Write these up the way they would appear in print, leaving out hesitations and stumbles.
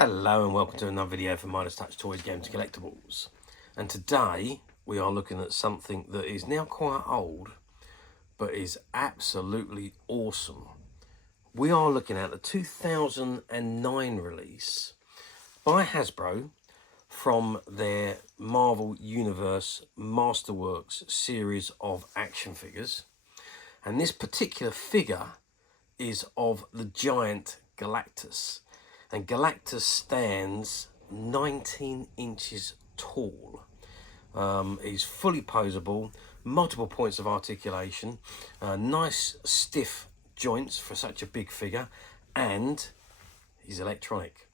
Hello and welcome to another video from Midas Touch Toys, Games and Collectibles. And today we are looking at something that is now quite old but is absolutely awesome. We are looking at the 2009 release by Hasbro from their Marvel Universe Masterworks series of action figures. And this particular figure is of the giant Galactus. And Galactus stands 19 inches tall. He's fully poseable, multiple points of articulation, nice stiff joints for such a big figure, and he's electronic.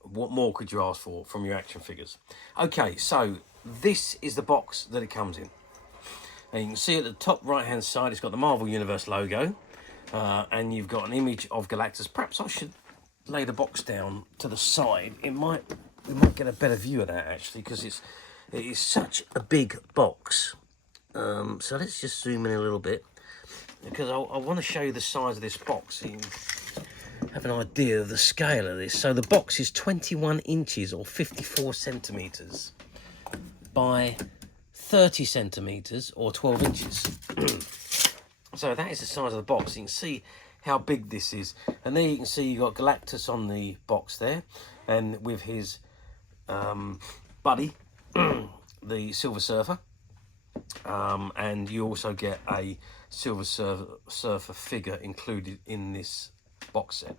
What more could you ask for from your action figures? Okay, so this is the box that it comes in. And you can see at the top right hand side it's got the Marvel Universe logo, and you've got an image of Galactus. Perhaps I should lay the box down to the side. We might get a better view of that actually, because it is such a big box. So let's just zoom in a little bit, because I want to show you the size of this box so you can have an idea of the scale of this. So the box is 21 inches or 54 centimeters by 30 centimeters or 12 inches. So that is the size of the box. You can see how big this is, and there you can see you got Galactus on the box there, and with his buddy, the Silver Surfer, and you also get a Silver Surfer figure included in this box set.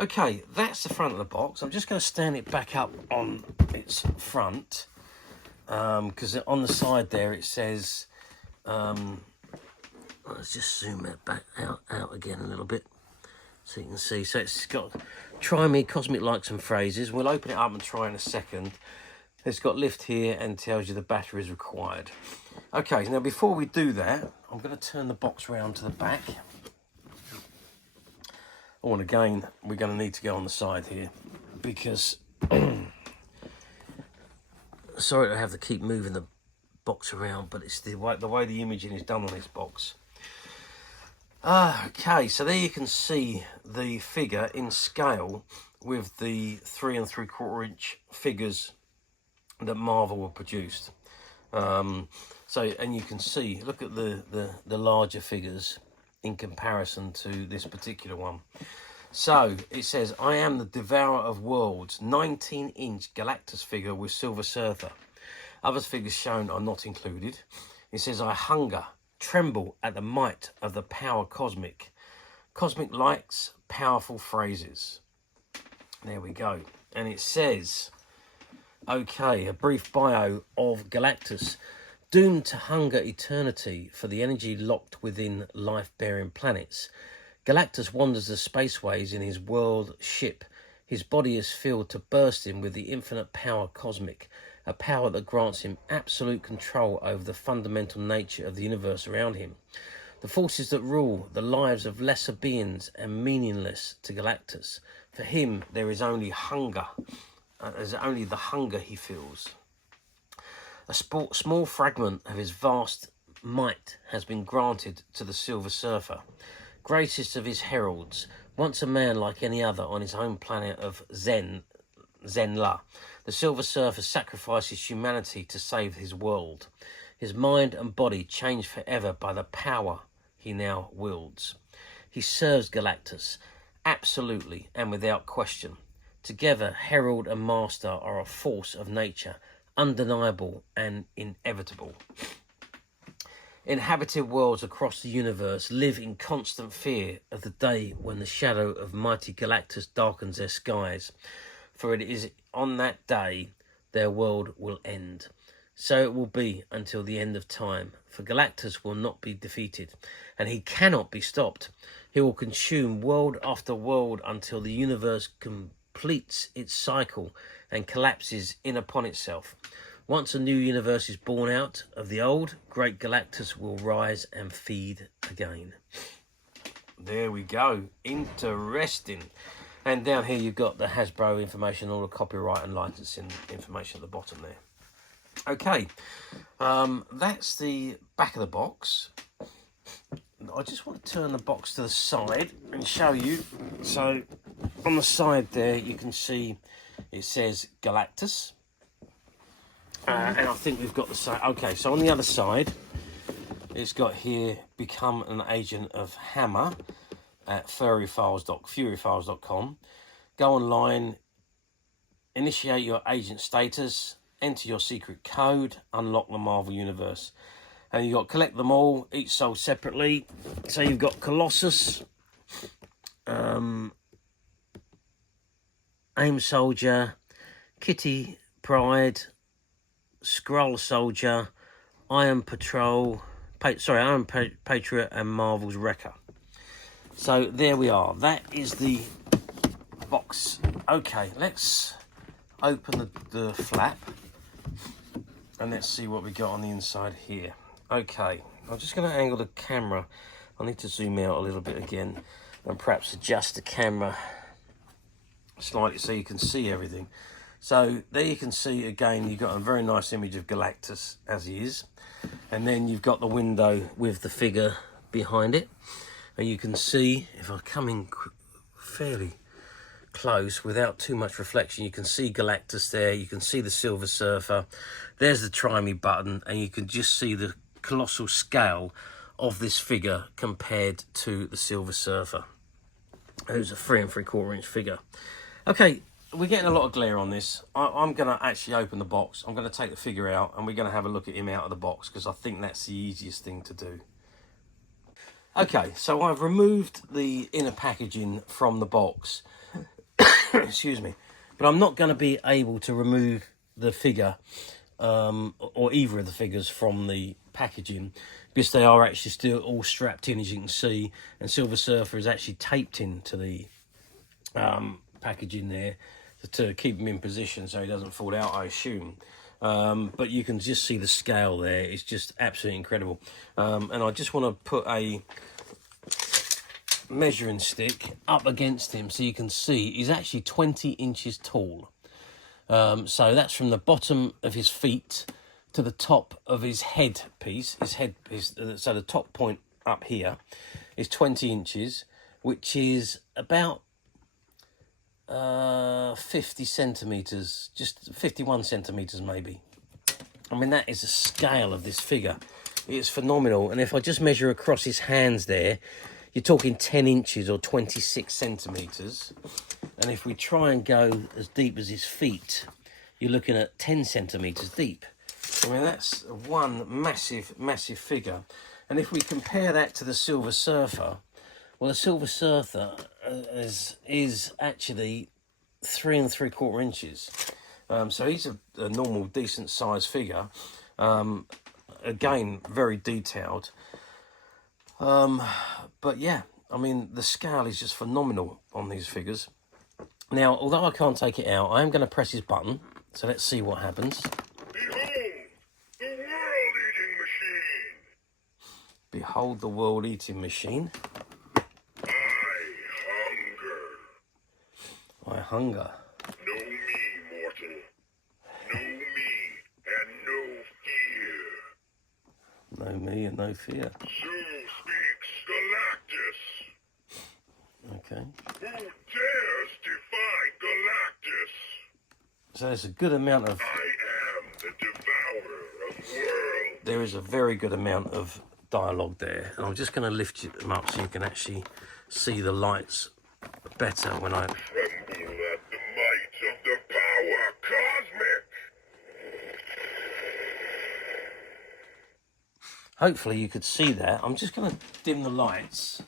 Okay, that's the front of the box. I'm just going to stand it back up on its front, because on the side there it says, let's just zoom that back out again a little bit so you can see. So it's got try me, cosmic likes and phrases. We'll open it up and try in a second. It's got lift here and tells you the battery is required. Okay, now before we do that, I'm going to turn the box round to the back. Oh, and again, we're going to need to go on the side here because sorry to have to keep moving the box around, but it's the way the imaging is done on this box. Okay, so there you can see the figure in scale with the 3 3/4 inch figures that Marvel were produced. And you can see, look at the larger figures in comparison to this particular one. So it says, I am the Devourer of Worlds, 19 inch Galactus figure with Silver Surfer. Other figures shown are not included. It says, I hunger, tremble at the might of the power cosmic. Cosmic likes powerful phrases. There we go. And it says, okay, a brief bio of Galactus. Doomed to hunger eternity for the energy locked within life-bearing planets, Galactus wanders the spaceways in his world ship. His body is filled to bursting with the infinite power cosmic, a power that grants him absolute control over the fundamental nature of the universe around him. The forces that rule the lives of lesser beings are meaningless to Galactus. For him, there is only hunger. There's only the hunger he feels. A small fragment of his vast might has been granted to the Silver Surfer, greatest of his heralds, once a man like any other on his home planet of Zenla. The Silver Surfer sacrifices humanity to save his world. His mind and body changed forever by the power he now wields. He serves Galactus, absolutely and without question. Together, Herald and Master are a force of nature, undeniable and inevitable. Inhabited worlds across the universe live in constant fear of the day when the shadow of mighty Galactus darkens their skies. For it is on that day their world will end. So it will be until the end of time, for Galactus will not be defeated, and he cannot be stopped. He will consume world after world until the universe completes its cycle and collapses in upon itself. Once a new universe is born out of the old, great Galactus will rise and feed again. There we go. Interesting. And down here you've got the Hasbro information, all the copyright and licensing information at the bottom there. Okay, that's the back of the box. I just want to turn the box to the side and show you. So on the side there, you can see it says Galactus. And I think we've got the same. Okay, so on the other side, it's got here, become an agent of Hammer at furyfiles.com. Go online, initiate your agent status, enter your secret code, unlock the Marvel Universe. And you've got to collect them all, each sold separately. So you've got Colossus, Aim Soldier, Kitty Pryde, Skrull Soldier, Iron Patriot, and Marvel's Wrecker. So there we are. That is the box. Okay, let's open the flap and let's see what we got on the inside here. Okay, I'm just going to angle the camera. I need to zoom out a little bit again and perhaps adjust the camera slightly so you can see everything. So there you can see again, you've got a very nice image of Galactus as he is, and then you've got the window with the figure behind it, and you can see, if I come in fairly close without too much reflection, you can see Galactus there, you can see the Silver Surfer, there's the try me button, and you can just see the colossal scale of this figure compared to the Silver Surfer, who's a 3 3/4 inch figure. Okay, we're getting a lot of glare on this. I'm going to actually open the box. I'm going to take the figure out and we're going to have a look at him out of the box because I think that's the easiest thing to do. Okay, so I've removed the inner packaging from the box. Excuse me. But I'm not going to be able to remove the figure or either of the figures from the packaging because they are actually still all strapped in, as you can see, and Silver Surfer is actually taped into the packaging there to keep him in position so he doesn't fall out, I assume. But you can just see the scale there. It's just absolutely incredible. And I just want to put a measuring stick up against him so you can see he's actually 20 inches tall. So that's from the bottom of his feet to the top of his head piece. So the top point up here is 20 inches, which is about 50 centimeters, just 51 centimeters maybe. I mean, that is the scale of this figure. It's phenomenal. And if I just measure across his hands there, you're talking 10 inches or 26 centimeters. And if we try and go as deep as his feet, you're looking at 10 centimeters deep. I mean, that's one massive, massive figure. And if we compare that to the Silver Surfer, well, the Silver Surfer is actually 3 3/4 inches. So he's a normal, decent size figure. Again, very detailed. But yeah, I mean, the scale is just phenomenal on these figures. Now, although I can't take it out, I am going to press his button. So let's see what happens. Behold, the world eating machine. I hunger. Know me, mortal. Know me and no fear. Know me and no fear. So speaks Galactus. Okay. Who dares defy Galactus? So there's a good amount of... I am the devourer of worlds. There is a very good amount of dialogue there. And I'm just going to lift them up so you can actually see the lights better when I... Tremble at the might of the power cosmic. Hopefully you could see that. I'm just going to dim the lights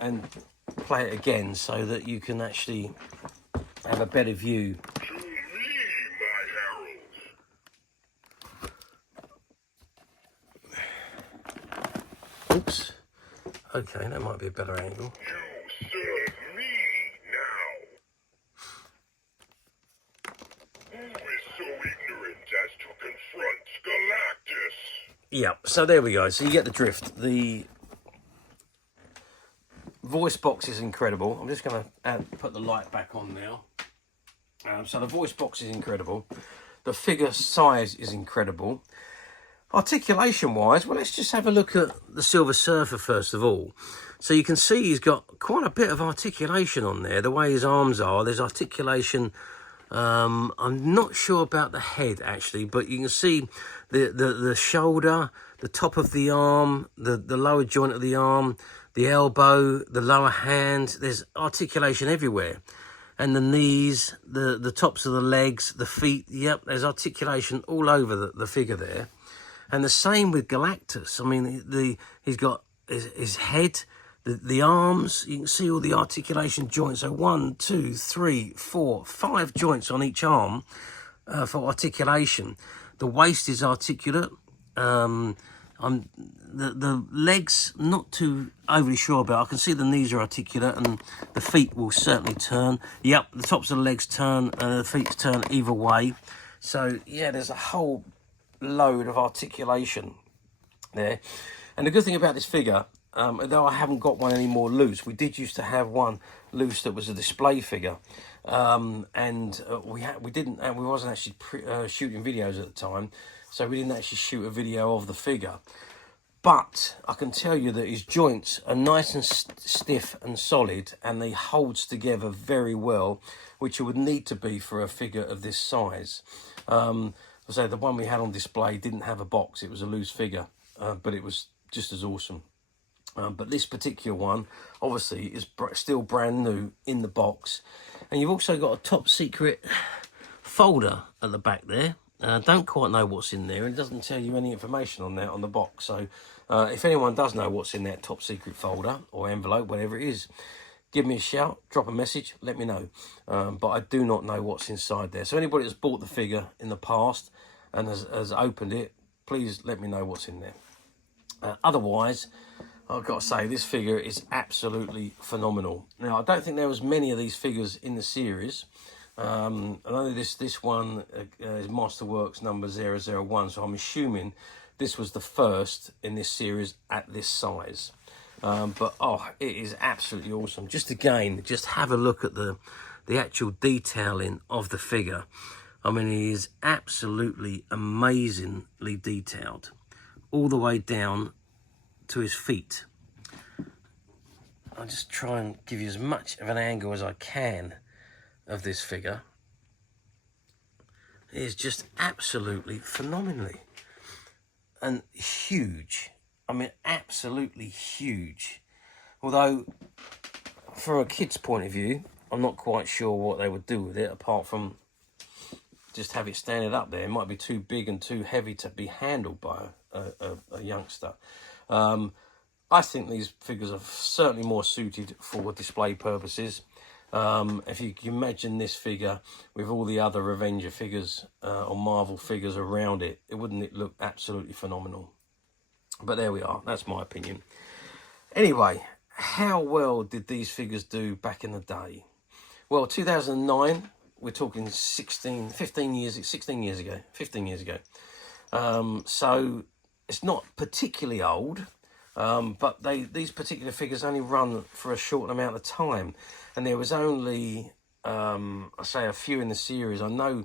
and play it again so that you can actually have a better view. To me, my herald. Oops. Okay, that might be a better angle. You serve me now. Who is so ignorant as to confront Galactus? Yeah, so there we go. So you get the drift. The voice box is incredible. I'm just going to put the light back on now. So the voice box is incredible. The figure size is incredible. Articulation wise, well, let's just have a look at the Silver Surfer first of all. So you can see he's got quite a bit of articulation on there. The way his arms are, there's articulation. I'm not sure about the head actually, but you can see the shoulder, the top of the arm, the lower joint of the arm, the elbow, the lower hand. There's articulation everywhere. And the knees, the tops of the legs, the feet. Yep, there's articulation all over the figure there. And the same with Galactus. I mean, he's got his head, the arms. You can see all the articulation joints. So 1, 2, 3, 4, 5 joints on each arm for articulation. The waist is articulate. The legs, not too overly sure about. I can see the knees are articulate and the feet will certainly turn. Yep, the tops of the legs turn and the feet turn either way. So yeah, there's a whole load of articulation there. And the good thing about this figure, although I haven't got one anymore loose, we did used to have one loose that was a display figure, and we wasn't actually shooting videos at the time, so we didn't actually shoot a video of the figure. But I can tell you that his joints are nice and stiff and solid, and they holds together very well, which it would need to be for a figure of this size. So the one we had on display didn't have a box, it was a loose figure, but it was just as awesome. But this particular one, obviously, is still brand new in the box. And you've also got a top secret folder at the back there. Don't quite know what's in there. It doesn't tell you any information on that on the box. So if anyone does know what's in that top secret folder or envelope, whatever it is, give me a shout, drop a message, let me know. But I do not know what's inside there. So anybody that's bought the figure in the past and has opened it, please let me know what's in there. Otherwise, I've got to say, this figure is absolutely phenomenal. Now, I don't think there was many of these figures in the series. I know this one is Masterworks number 001, so I'm assuming this was the first in this series at this size. But oh, it is absolutely awesome. Just again, just have a look at the actual detailing of the figure. I mean, it is absolutely amazingly detailed, all the way down to his feet. I'll just try and give you as much of an angle as I can of this figure. It is just absolutely phenomenally and huge. I mean, absolutely huge. Although, from a kid's point of view, I'm not quite sure what they would do with it, apart from just have it standing up there. It might be too big and too heavy to be handled by a youngster. I think these figures are certainly more suited for display purposes. If you can imagine this figure with all the other Avenger figures or Marvel figures around it, wouldn't it look absolutely phenomenal? But there we are, that's my opinion. Anyway, how well did these figures do back in the day? Well, 2009, we're talking 16 years ago. So it's not particularly old, but these particular figures only run for a short amount of time. And there was only, I say, a few in the series. I know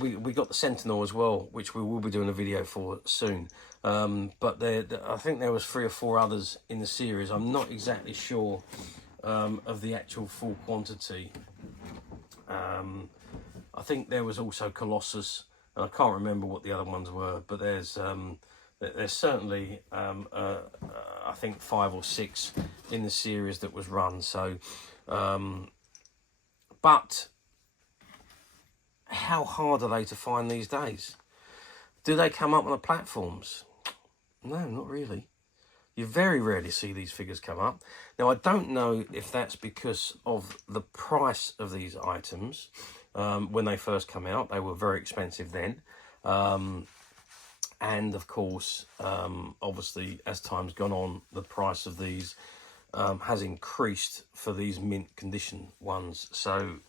we got the Sentinel as well, which we will be doing a video for soon. But I think there was 3 or 4 others in the series. I'm not exactly sure of the actual full quantity. I think there was also Colossus, and I can't remember what the other ones were. But there's certainly I think 5 or 6 in the series that was run. So, but how hard are they to find these days? Do they come up on the platforms? No, not really. You very rarely see these figures come up. Now, I don't know if that's because of the price of these items. When they first come out, they were very expensive then. And of course, obviously, as time's gone on, the price of these has increased for these mint condition ones. So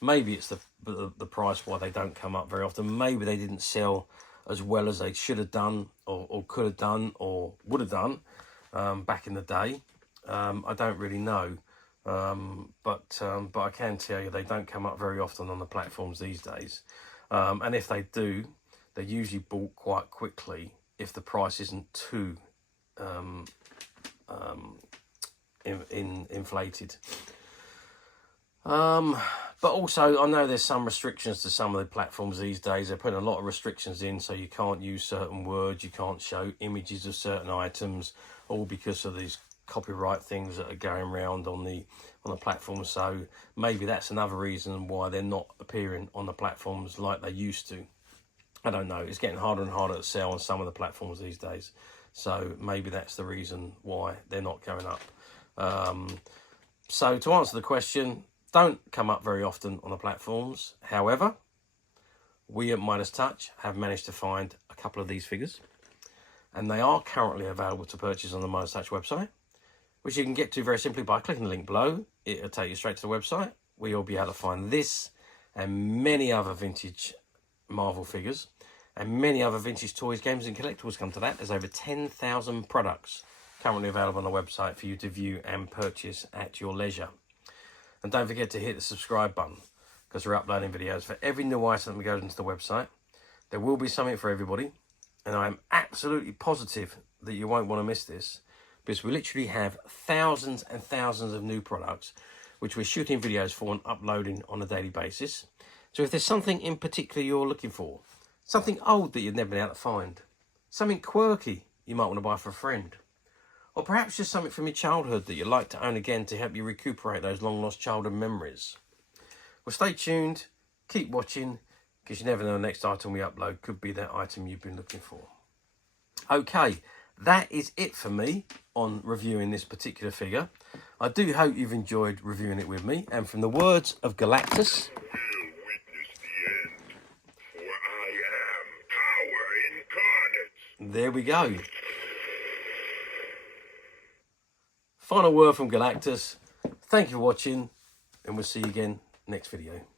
maybe it's the price why they don't come up very often. Maybe they didn't sell as well as they should have done, or could have done, or would have done back in the day. I don't really know, but I can tell you they don't come up very often on the platforms these days. And if they do, they're usually bought quite quickly if the price isn't too inflated. But also, I know there's some restrictions to some of the platforms these days. They're putting a lot of restrictions in, so you can't use certain words, you can't show images of certain items, all because of these copyright things that are going around on the platform. So maybe that's another reason why they're not appearing on the platforms like they used to. I don't know. It's getting harder and harder to sell on some of the platforms these days. So maybe that's the reason why they're not going up. So to answer the question, don't come up very often on the platforms. However, we at Midas Touch have managed to find a couple of these figures, and they are currently available to purchase on the Midas Touch website, which you can get to very simply by clicking the link below. It'll take you straight to the website, where you'll be able to find this and many other vintage Marvel figures and many other vintage toys, games and collectibles. Come to that. There's over 10,000 products currently available on the website for you to view and purchase at your leisure. And don't forget to hit the subscribe button, because we're uploading videos for every new item that goes into the website. There will be something for everybody, and I'm absolutely positive that you won't want to miss this, because we literally have thousands and thousands of new products which we're shooting videos for and uploading on a daily basis. So if there's something in particular you're looking for, something old that you've never been able to find, something quirky you might want to buy for a friend, or perhaps just something from your childhood that you'd like to own again to help you recuperate those long-lost childhood memories. Well, stay tuned, keep watching, because you never know the next item we upload could be that item you've been looking for. Okay, that is it for me on reviewing this particular figure. I do hope you've enjoyed reviewing it with me, and from the words of Galactus, will witness the end, for I am power incarnate. there we go. Final word from Galactus. Thank you for watching, and we'll see you again next video.